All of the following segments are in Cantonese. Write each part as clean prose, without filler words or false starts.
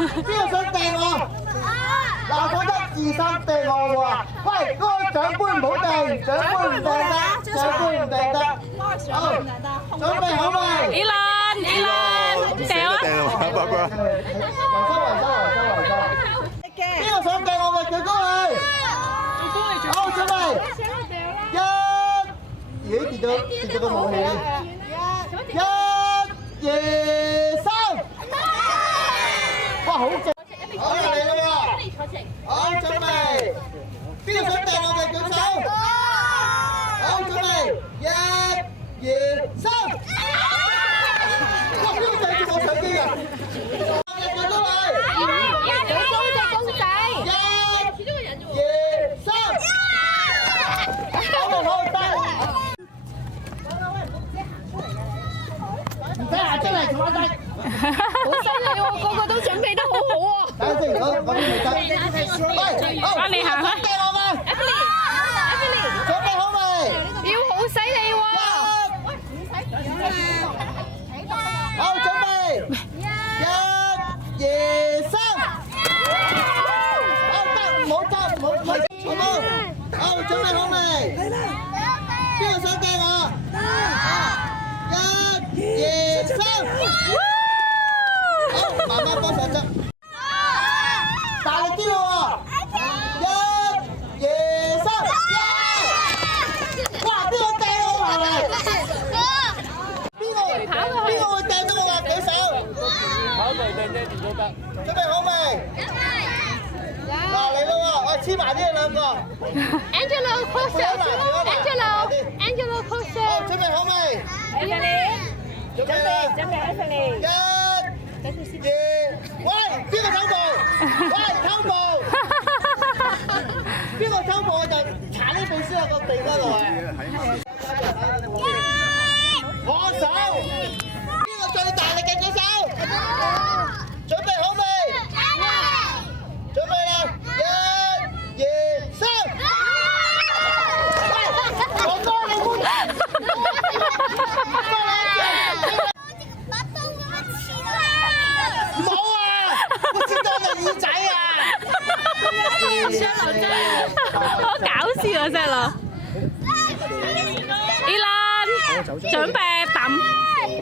邊個想掟我？嗱，我1、2、3掟我喎。喂，嗰個獎杯唔好掟，獎杯唔掟得，獎杯唔掟得。好，準備好未？依輪掉啊！爸爸。邊個想掟我嘅舉高佢？好，準備。咦，跌咗個武器。1、2、3。哇，好正！好嚟啦喎！好，準備。邊個想掟我嘅舉手？好，準備。1、2、3。哇，邊個掟住我相機啊？舉高佢。1、2、3。好，得。唔使行出嚟，坐低。好犀利喎，個個都準備得好好喎。等陣先，嗰邊未得。喂，好，你行啊掟我嘛。準備好未？要好犀利喎！好，準備。1、2、3。好，得，唔好執，唔好執。好，準備好未？邊個想掟我？1、2、3。好，慢慢幫手執。大力啲咯喎！1、2、3。哇！邊個掟我埋嚟？邊個會掟到我啊？舉手。跑嚟掟爹哋都得。準備好未？嗱，嚟咯喎！我黐埋啲你兩個。Angelo Angelo closer。好，準備好未？準備啦！1、2，喂，邊個偷步？喂，偷步！邊個偷步我就鏟啲布先落個地嗰度啊！我手，邊個最大力嘅舉手？準備好未？準備啦！1、2、3。喂，我多你冇。冇啊！我切到個耳仔啊！雙流真係好搞笑啊！雙流，依輪準備抌，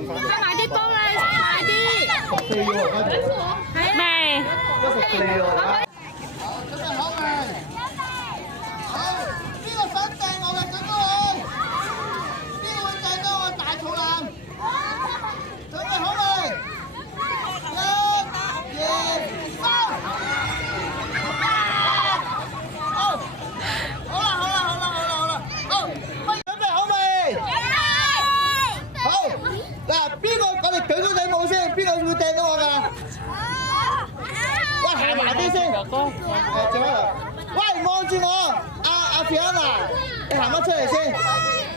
快埋啲波啦，快啲！未？準備好未？好，邊個想掟我嘅舉高佢？邊個會掟到我大肚腩？準備好未？1、2、3。好，準備好未？好，嗱，邊個我哋舉高隻舞先？邊個會掟到我㗎？喂，行埋啲先。做乜？喂，望住我，阿 Fiona，你行翻出嚟先。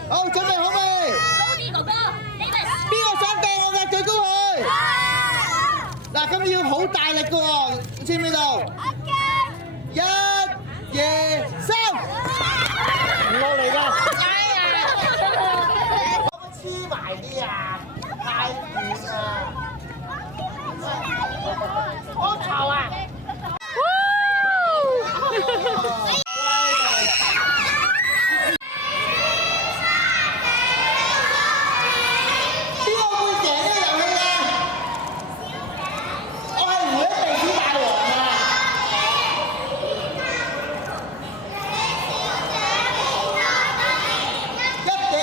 好，準備好未？邊個想掟我嘅舉高佢？嗱，咁要好大力㗎喎，知唔知道？1、2、3。唔落嚟㗎。黐埋啲啊！太遠啊！好嘈啊！邊個會贏呢個遊戲啊？我係唔會地主大王啊！1點，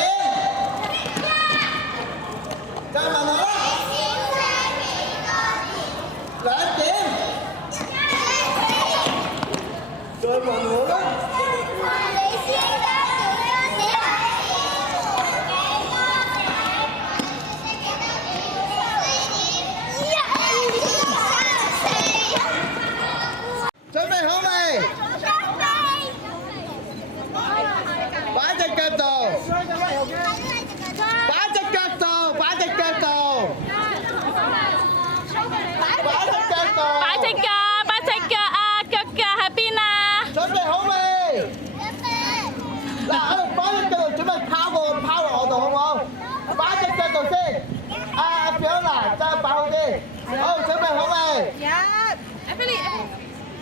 再問我啦。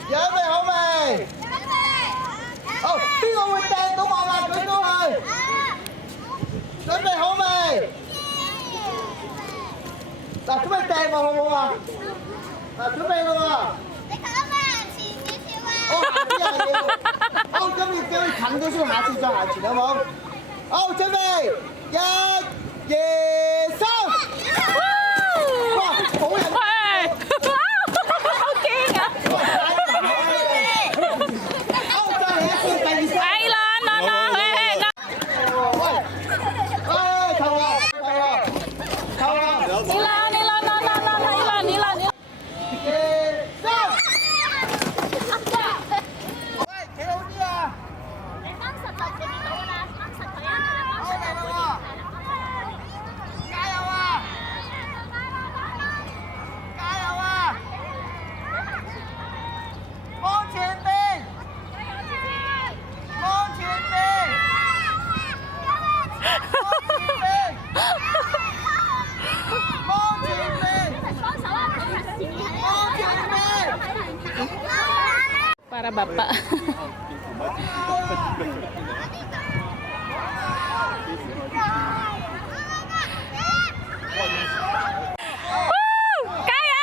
準備好未？好，邊個會掟到我啊？舉高佢。準備好未？嗱，咁咪掟我好唔好啊？嗱，準備啦喎。你可唔可以行前少少啊？我行啲又要。好，今次叫你近少少，下次再行前好冇？好，準備，1、2、3。哇，好人。喂，好驚啊！好，再嚟一次，第二次。係啦，喂，頭啊，頭啊，你啦，你啦，2、3。喂，企好啲啊！你啱實就見到㗎啦，啱實佢啊，啱實就會見到。加油啊！加油啊！往前邊！往前邊！往前邊！幫手啊！往前邊！ para bapak.加油！